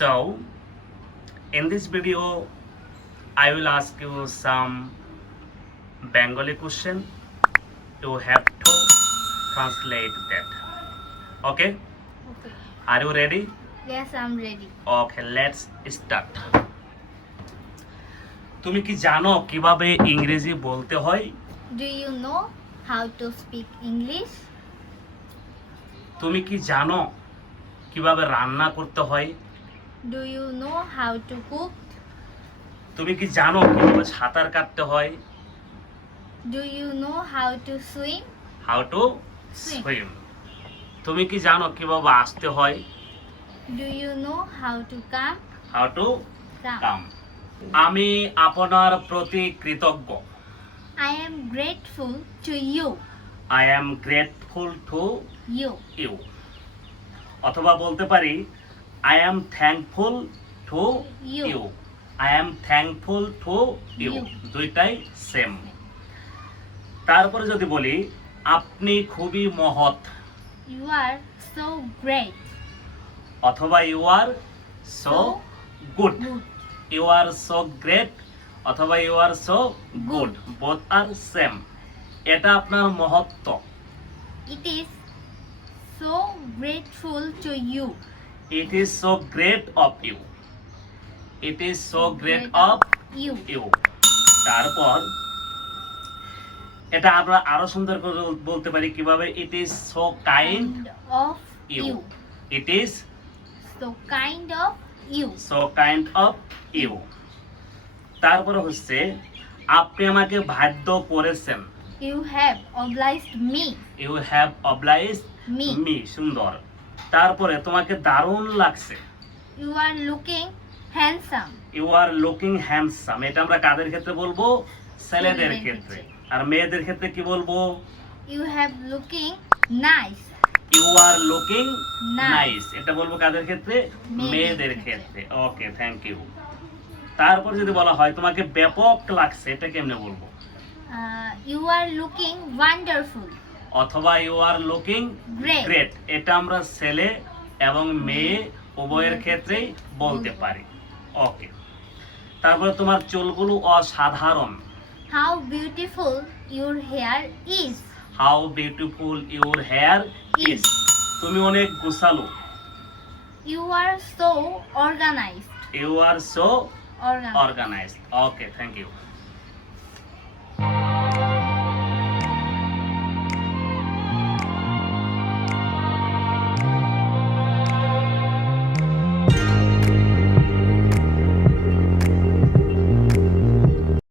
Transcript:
So, in this video, I will ask you some Bengali question. You have to translate that. Okay? Okay. Are you ready? Yes, I'm ready. Okay, let's start. তুমি কি জানো কিভাবে ইংরেজি বলতে হয়? Do you know how to speak English? তুমি কি জানো কিভাবে রান্না করতে হয়? Do you know how to cook? তুমি কি জানো কিভাবে সাঁতার কাটতে হয়? Do you know how to swim? How to swim. তুমি কি জানো কিভাবে আসতে হয়? Do you know how to come? How to Come. come. আমি আপনার প্রতি কৃতজ্ঞ. I am grateful to you. I am grateful to You. you. অথবা বলতে পারি I am thankful to You. you. I am thankful to you. You. দুইটাই same. তারপরে যদি বলি আপনি খুবই মহৎ You are so great. অথবা you are so good. Good. You are so great অথবা you are so good. Both are same. এটা আপনার মহত্ব. It is so grateful to you. It is so great of you. It is so great of you. you. তারপর এটা আমরা আরো সুন্দর করে বলতে পারি কিভাবে it is so kind of you. you. It is So kind of you. so kind of you. তারপর হচ্ছে আপনি আমাকে বাধ্য করেছেন. You have obliged me. You have obliged Me. me. সুন্দর. তারপরে তোমাকে দারুণ লাগছে. You are looking handsome. You are looking handsome. এটা আমরা কাদের ক্ষেত্রে বলবো? ছেলেদের ছেলেদের ক্ষেত্রে. ক্ষেত্রে। আর মেয়েদের ক্ষেত্রে কি বলবো? You have looking nice. You are looking Nice. nice. এটা বলবো কাদের ক্ষেত্রে? মেয়েদের মেয়েদের ক্ষেত্রে। ক্ষেত্রে. ওকে, থ্যাংক ইউ. তারপর যদি বলা হয় তোমাকে ব্যাপক লাগছে, এটা কেমনে বলবো? You are looking wonderful. অথবা you are looking Great. great. এটা আমরা ছেলে এবং মেয়ে উভয়ের ক্ষেত্রেই বলতে পারি. ওকে. তারপরে তোমার চুলগুলো অসাধারণ. How beautiful your hair is. How beautiful your hair is. তুমি অনেক গোছালো. You are so organized. You are so Organized. organized. Okay, thank you.